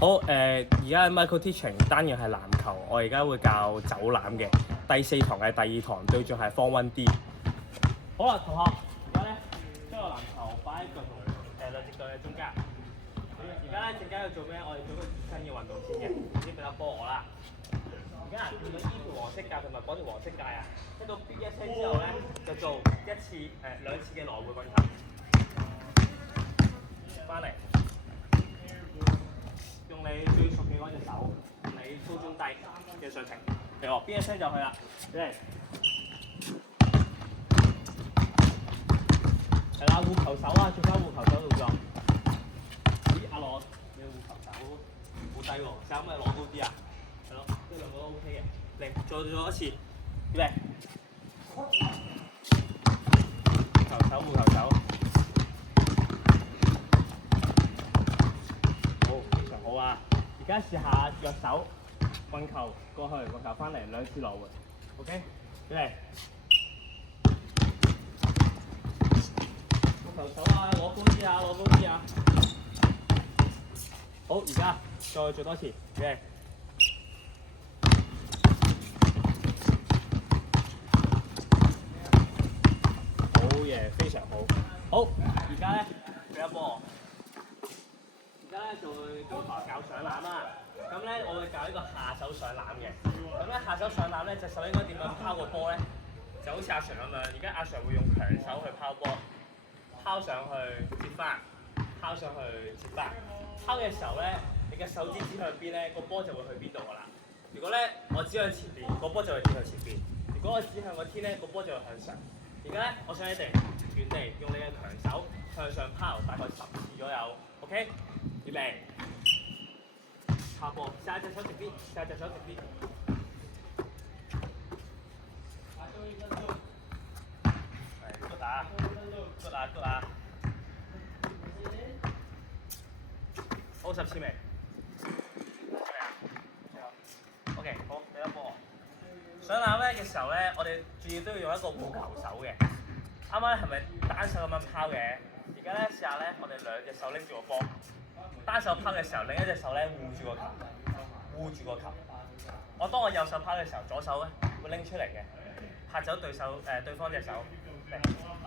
好而家 Michael Teaching 單樣係籃球，我而家會教走籃嘅。第4堂係第2堂，對象係 Form 1D。好啦，同學，而家咧將個籃球擺喺腳同兩隻腳嘅中間。而家咧陣間要做咩？我哋做個熱身嘅運動先嘅。先俾粒波我啦。而家見到依條黃色界同埋嗰條黃色界啊，聽到 B 一聲之後咧，就做2次嘅來回運球。翻嚟。用你最熟嘅嗰隻手，你高中低嘅水平，譬如話邊一聲就去啦，係啦，護球手啊，做翻護球手動作。咦，阿羅，你護球手好低喎，使唔使攞高啲啊？係咯，呢兩個都 OK 嘅。嚟，再做一次，預備。護球手。好啊！而家試下右手運球過去，運球翻嚟2次來回 ，OK？ 嚟，護球手啊，攞高啲啊，攞高啲啊！好，而家再做多次，嚟。好嘢，非常好。好，而家咧俾一波我。而家咧就會教上籃啦，咁咧我會教呢個下手上籃嘅。咁咧下手上籃咧，隻手應該點樣拋個波咧？就好似阿 Sir 咁樣，而家阿 Sir 會用強手去拋波，拋上去接翻，拋上去接翻。拋嘅時候咧，你嘅手指指向邊咧，個波就會去邊度㗎啦。如果咧我指向前邊，個波就會指向前邊；如果我指向個天咧，個波就會向上。而家咧，我想你哋原地用你嘅強手向上拋，大概10次左右 ，OK？預備，下步，下隻手直啲，下隻手直啲。係，good 啊 ，good 啊 ，good 啊。好，10次未？OK， 好，俾一波。上籃咧嘅時候咧，我哋注意都要用一個護球手嘅。啱啱係咪單手咁樣拋嘅？而家咧試下咧，我哋2隻手拎住個波。單手拋嘅時候，另一隻手咧護住個球，護住個球。當我右手拋嘅時候，左手咧會拎出嚟嘅，拍走對方隻手。嚟，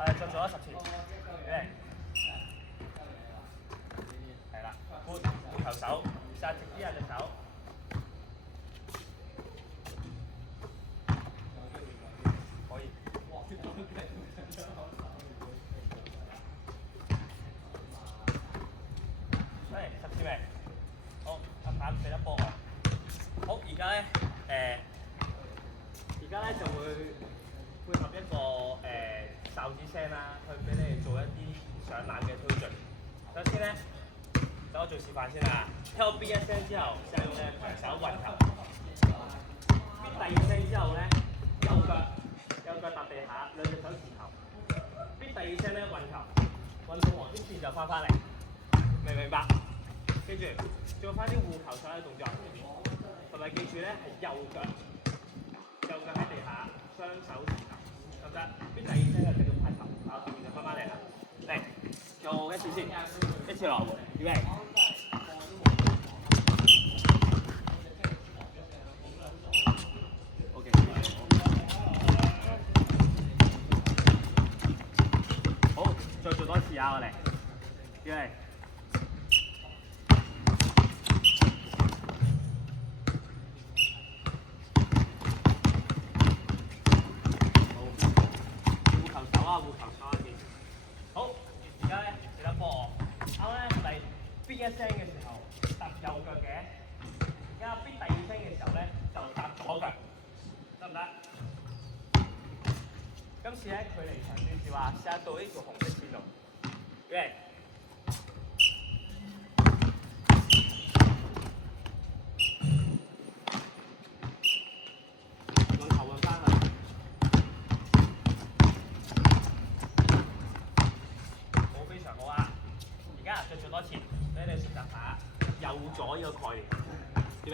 再做10次。嚟，係啦，護球手，試下直啲隻手。可以。10次未？好，阿蛋俾粒波我。好，而家咧就會配合一個哨子聲啦，去俾你哋做一啲上籃嘅推進。首先咧，等我做示範先啦。聽我 B 一聲之後，試下用你嘅強手運球。B 第2聲之後咧，右腳踏地下，2隻手持球。B 第2聲咧運球，運到黃色線就翻嚟。明唔明白？記住做翻啲護球手嘅動作，同埋記住咧係右腳喺地下，雙手持球，得唔得？邊第2聲就繼續拍球，然後就翻嚟啦。嚟，做1次先，1次來回，預備。OK， 好，再做多次啊，我哋，預備。好，而家咧俾粒波我。啱咧係 B 一聲嘅時候踏右腳嘅，而家 B 第2聲嘅時候咧就踏左腳，得唔得？今次咧距離長少少啊，試下到呢條紅色線度。預備。再做多次，俾你哋熟習下右左呢個概念。預備。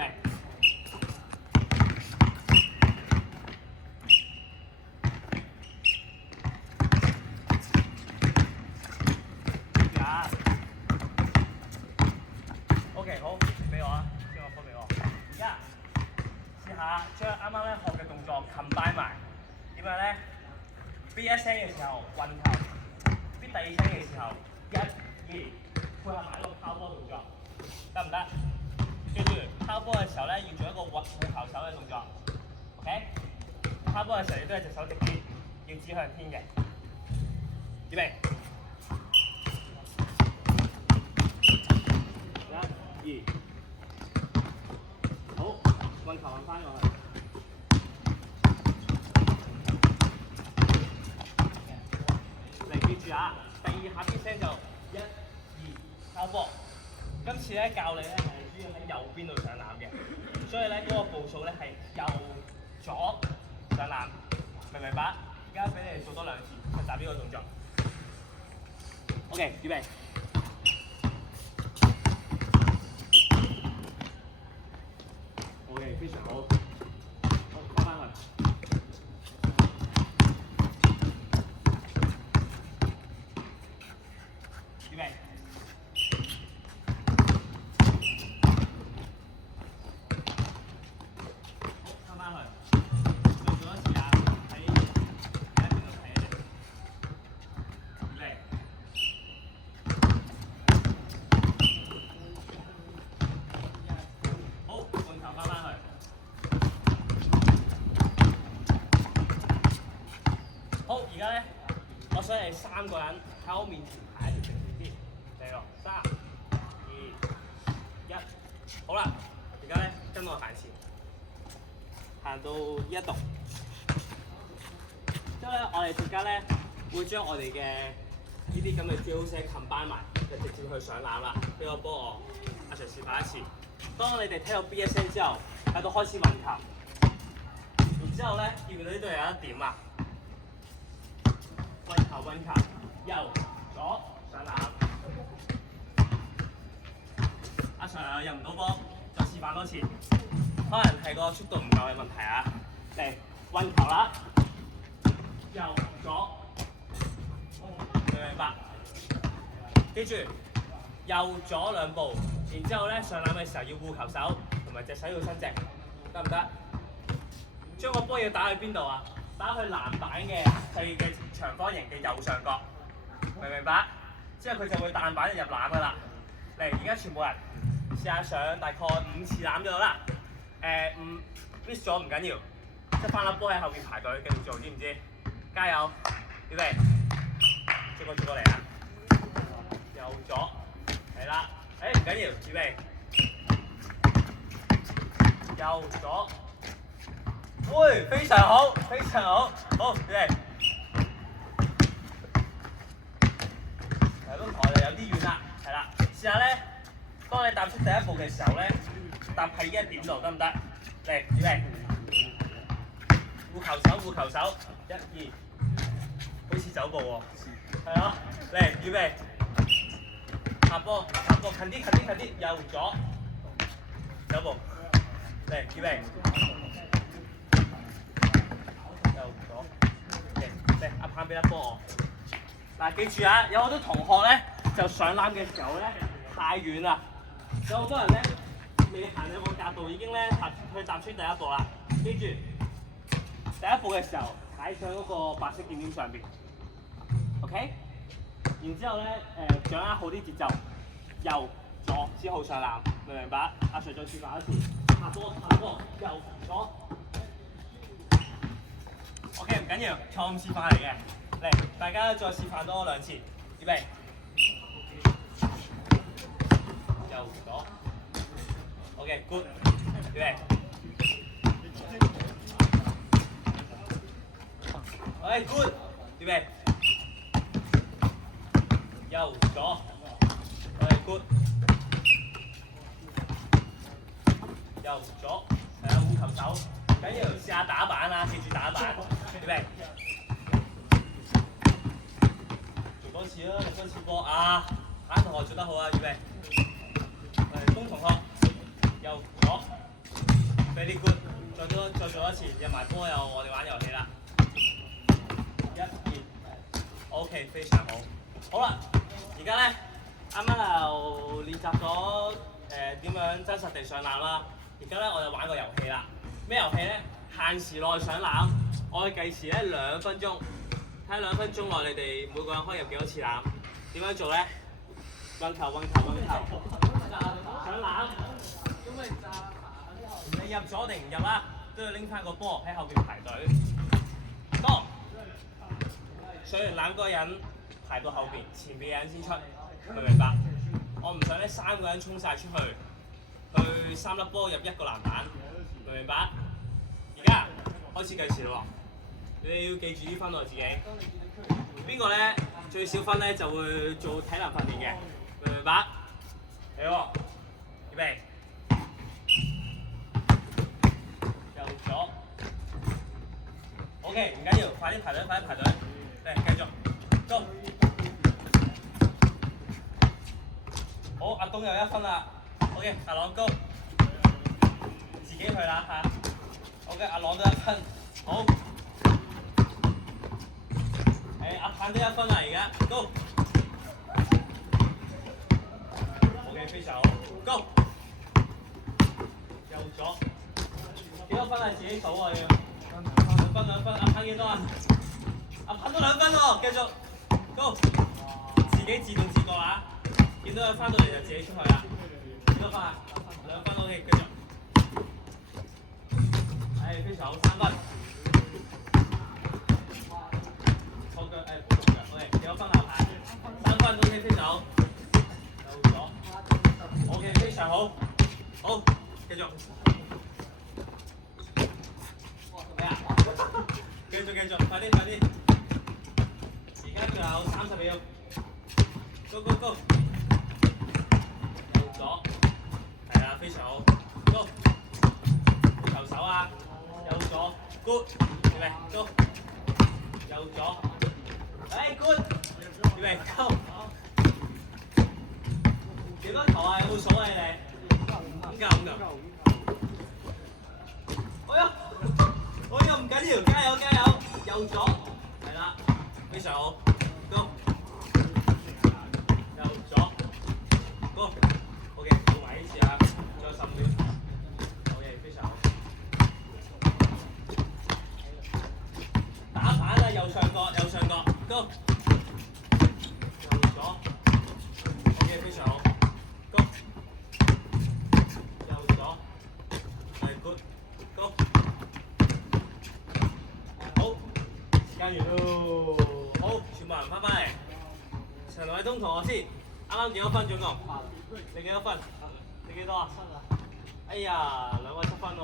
OK， 好，俾我啊。combine 埋。點樣咧？B 一聲嘅時候運球，B 第二聲嘅時候1、2，配合埋一個拋波動作，得唔得？記住拋波嘅時候咧，要做一個護球手嘅動作。OK？ 拋波嘅時候，亦都係隻手直啲，要指向天嘅。預備。1、2，好，運球運翻過去。嚟記住啊，第二下啲聲就1、2，拋波。今次咧教你咧係主要喺右邊度上籃嘅，所以咧嗰個步數咧係右左上籃，明唔明白？而家俾你哋做多2次，實習呢個動作。OK， 預備。OK， 非常好。好，翻返去。預備。好，翻返去。再做一次啊！喺邊度睇嘅？預備。好，運球翻返去。好，而家咧，我想你3個人喺我面前排一條直線先，嚟咯，3、2、1，好啦，而家咧跟我行前，行到呢一度，之後咧我哋而家咧會將我哋嘅呢啲咁嘅招式 combine 埋，就直接去上籃啦。俾個波我，阿 Sir 示範一次。當你哋聽到 B 一聲之後，喺度開始運球，然之後咧見唔見到呢度有一點啊？運球，右左上籃。阿 Sir 入唔到波，再示範多次。可能係個速度唔夠嘅問題啊！嚟運球啦，右左，明唔明白？記住右左2步，然之後咧上籃嘅時候要護球手，同埋隻手要伸直，得唔得？將個波要打去邊度啊？打去籃板嘅細嘅長方形嘅右上角，明唔明白？之後佢就會彈板入籃㗎啦。嚟，而家全部人試下上大概5次籃咗啦。miss 咗唔緊要，即係翻粒波喺後邊排隊繼續做，知唔知？加油！預備，逐個嚟啊！右左，係啦，唔緊要，預備，右左。喂，非常好，非常好，好，預備。都同我哋有啲遠啦，係啦，試下咧，當你踏出第一步嘅時候咧，踏喺呢一點度得唔得？嚟，預備，護球手，1、2，好似走步喎，係咯，嚟，預備，下波，近啲，右左，走步，嚟，預備。右左，嚟阿棒俾粒波我。嗱，記住啊，有好多同學咧就上籃嘅時候咧太遠啦，有好多人咧未行到個格度已經咧踏穿第一步啦。記住，第一步嘅時候踩上嗰個白色點點上邊 ，OK？ 然之後咧掌握好啲節奏，右左之後上籃，明唔明白？阿 Sir 再示範一次，下波，右左。OK， 唔緊要，錯誤示範嚟嘅。嚟，大家再示範多2次，預備，右左 ，OK，good， 預備 ，OK，good， 預備，右左 ，OK，good， 右左，係啊，護球手，緊要試下打板啊，記住打板，預備。多次啦，多次波啊！下同學做得好啊，預備。東同學，右左 ，very good， 再做一次，入埋波又我哋玩遊戲啦。1、2 ，OK， 非常好。好啦，而家咧，啱啱又練習咗點樣真實地上籃啦。而家咧我就玩個遊戲啦。咩遊戲咧？限時內上籃，我計時咧2分鐘，睇下2分鐘內你哋每個人可以入幾多次籃？點樣做咧？運球，上籃。你入咗定唔入啦？都要拎翻個波喺後邊排隊。多。上完籃嗰個人排到後邊，前邊嘅人先出，明唔明白？我唔想咧3個人衝晒出去，去3粒波入1個籃板，明唔明白？而家開始計時咯喎，你哋要記住啲分喎自己。邊個咧最少分咧就會做體能訓練嘅，明唔明白？嚟喎，預備，右左 ，OK 唔緊要，快啲排隊，嚟繼續，Go！好，阿東又1分啦 ，OK， 阿朗 Go， 自己去啦嚇 ，OK， 阿朗都1分，好。阿鵬都1分啦，而家 Go。OK， 非常好 ，Go。右左，幾多分啊？自己數啊要。2分，阿鵬幾多啊？阿鵬都2分喎，繼續 Go。自己自動自覺啦，見到佢翻到嚟就自己出去啦。幾多分啊？2分 OK， 繼續。非常好，3分。幾多分啊？3分 OK， 非常好。右左 OK， 非常好。好，繼續。咩啊？繼續，快啲。而家仲有30秒。Go。右左，係啊，非常好。Go。球手啊，右左 ，Good， 預備 ，Go。右左。good， 預備 ，Go。幾多球啊？有冇數啊？你哋？5球。哎呀，唔緊要，加油！右左，係啦，非常好 ，Go。右左 ，Go。OK， 做埋呢次啊，仲有15秒。OK， 非常好。打板啊，右上角 ，Go。右左 ，OK， 非常好 ，Go。右左，係 good，Go。好，時間完咯。好，全部人翻嚟。陳偉東同學先，啱啱幾多分總共？你幾多分？你幾多啊？哎呀，2個7分喎。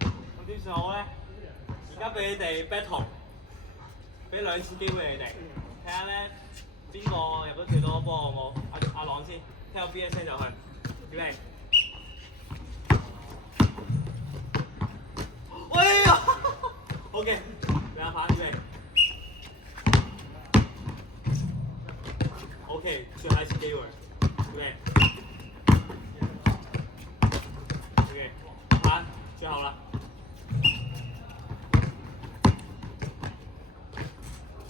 咁點算好咧？而家俾你哋 battle。俾2次機會你哋，睇下咧邊個入咗最多波好冇？阿朗先，聽到 B 一聲就去，預備。哎呀 ！OK， 俾阿鵬預備。OK， 最後一次機會，預備。OK， 鵬，最後啦。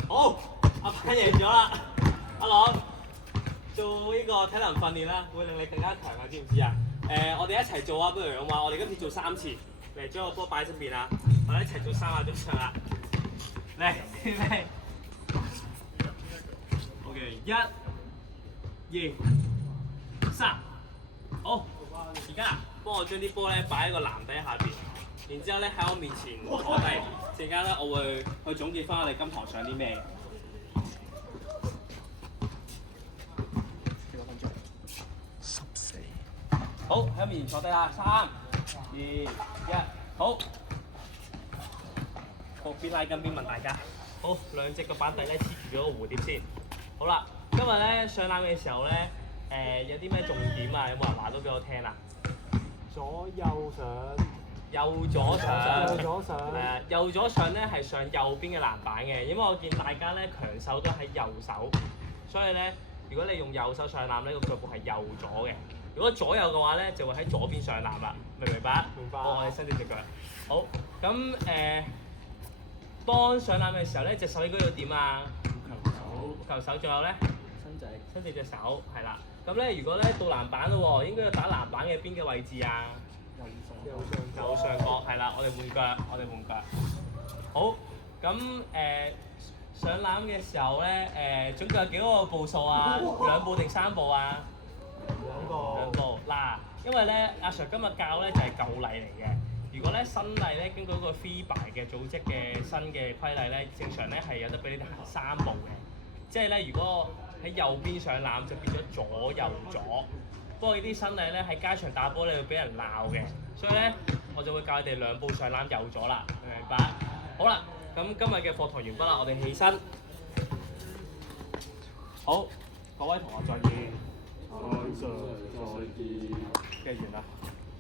好，阿鵬贏咗啦！阿朗做呢個體能訓練啦，會令你更加強啊，知唔知啊？我哋一齊做啊，不如咁話，我哋今次做3次，嚟將個波擺側邊啊，我哋一齊做3下鐘上啦。嚟，預備。OK， 1、2、3，好，而家幫我將啲波咧擺喺個籃底下邊。然之後咧喺我面前坐低，陣間咧我會去總結翻我哋今堂上啲咩。幾多分鐘？14。好，喺面前坐低啦，3、2、1，好。邊拉筋邊問大家。好，兩隻個板底咧黐住咗個蝴蝶先。好啦，今日咧上籃嘅時候咧，有啲咩重點啊？有冇人話到俾我聽啊？左右上。右左上，右左上咧係上右邊嘅籃板嘅，因為我見大家咧強手都喺右手，所以咧如果你用右手上籃咧，個腳步係右左嘅。如果左右嘅話咧，就會喺左邊上籃啦，明唔明白？明白。我哋伸直隻腳。好，咁當上籃嘅時候咧，隻手應該要點啊？球手，仲有咧？伸直隻手，係啦。咁咧，如果咧到籃板咯喎，應該要打籃板嘅邊嘅位置啊？右上角係啦，我哋換腳，好，咁上籃嘅時候咧，總共有幾多個步數啊？2步定3步啊？2步。嗱，因為咧阿 Sir 今日教咧就係舊例嚟嘅。如果咧新例咧根據個 FIBA 嘅組織嘅新嘅規例咧，正常咧係有得俾你哋行3步嘅。即係咧，如果喺右邊上籃就變咗左右左。不過呢啲新例咧喺街場打波你會俾人鬧嘅，所以咧我就會教你哋2步上籃右左啦，明唔明白？好啦，咁今日嘅課堂完畢啦，我哋起身。好，各位同學再見。再見。嘅完啦。